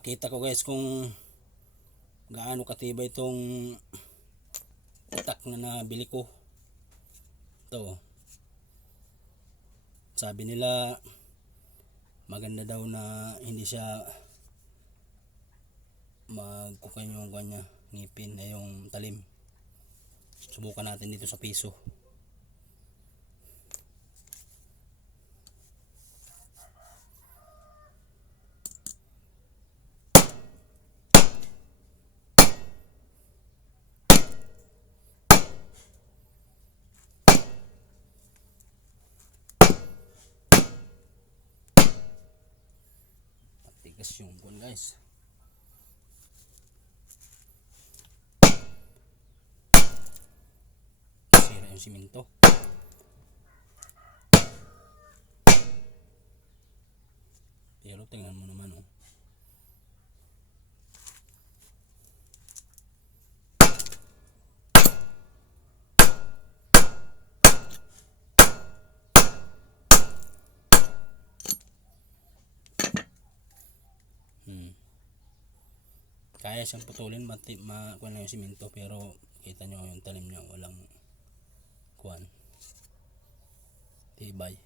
Pakita ko guys kung gaano katibay itong itak na nabili ko. Ito, sabi nila maganda daw na hindi siya magkukan yung kanya ngipin na yung talim. Subukan natin dito sa piso. Tigas yung buwan guys. Sira yung simento. Pero tingnan mo naman oh. Kaya siyang putulin, kuwan lang yung simento, pero kita nyo yung talim niya walang kuwan, tibay.